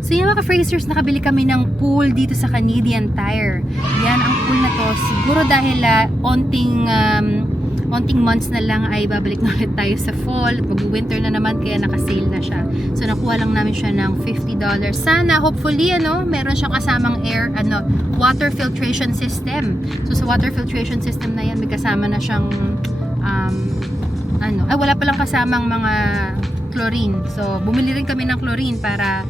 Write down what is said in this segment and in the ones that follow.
So yun mga ka-phrasers, nakabili kami ng pool dito sa Canadian Tire. Yan, ang pool na to, siguro dahil onting months na lang ay babalik na ulit tayo sa fall at mag-winter na naman kaya naka-sale na siya. So nakuha lang namin siya ng $50. Sana hopefully meron siyang kasamang water filtration system. So sa water filtration system na yan may kasama na siyang wala palang kasamang mga chlorine. So bumili rin kami ng chlorine para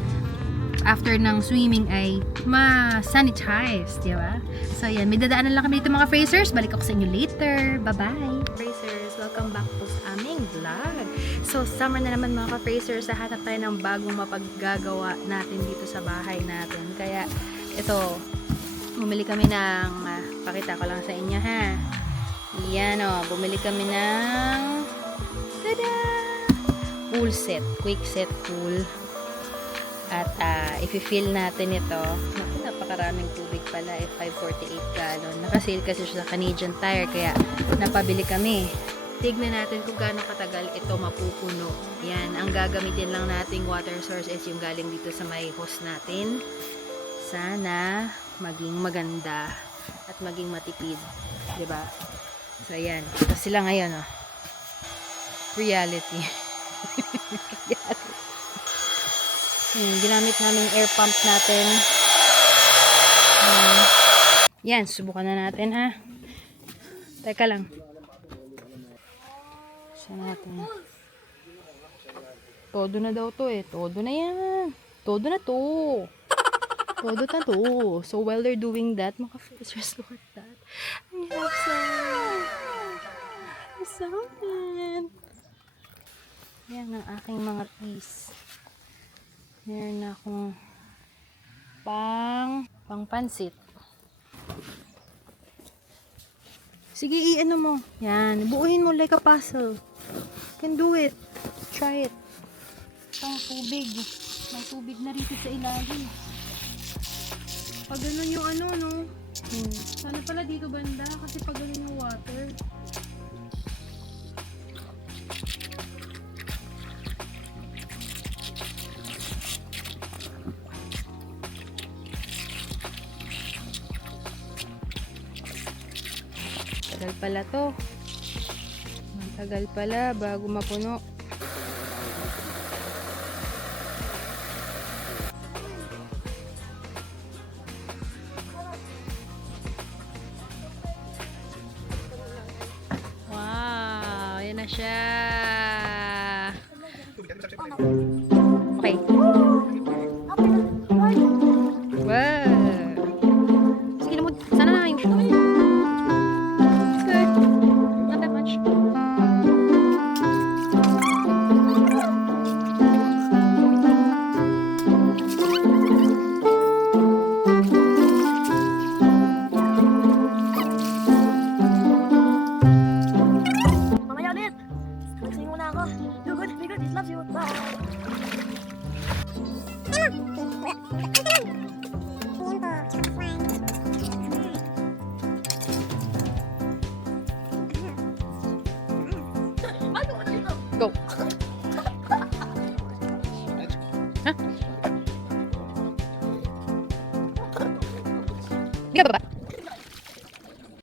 after ng swimming ay ma-sanitize, di ba? So, yan. May dadaanan lang kami dito mga phrasers. Balik ako sa inyo later. Bye-bye! Phrasers, welcome back po sa aming vlog. So, summer na naman mga ka-phrasers. Hahanap tayo ng bagong mapaggagawa natin dito sa bahay natin. Kaya, ito, bumili kami ng, pakita ko lang sa inyo ha. Yan o, bumili kami ng, tada! Pool set. Quick set pool. At if-fill natin ito, napakaraming tubig pala, 548 gallon. Nakasale kasi siya sa Canadian Tire, kaya napabili kami. Tignan natin kung gaano katagal ito mapupuno. Yan, ang gagamitin lang nating water source is yung galing dito sa may hose natin. Sana maging maganda at maging matipid. Diba? So, yan. Ito sila ngayon, oh. Reality. Reality. Ginamit namin air pump natin. Yan, subukan na natin ha. Teka lang. Saan natin? Todo na daw to eh. Todo na yan. Todo na to. Todo na to. So while they're doing that, maka-just look at that. I have some. Yan ang aking mga peas. Meron na akong pang pansit. Sige, i-ano mo. Yan, buuhin mo like a puzzle. You can do it. Try it. Pang tubig. May tubig na rito sa ilalim. Pag ganun yung no? Sana pala dito banda kasi pag ganun yung water. Tagal pala to. Tagal pala bago mapuno. Wow, yan na siya. Okay. Wow. Sige na mo. Sana na yung go.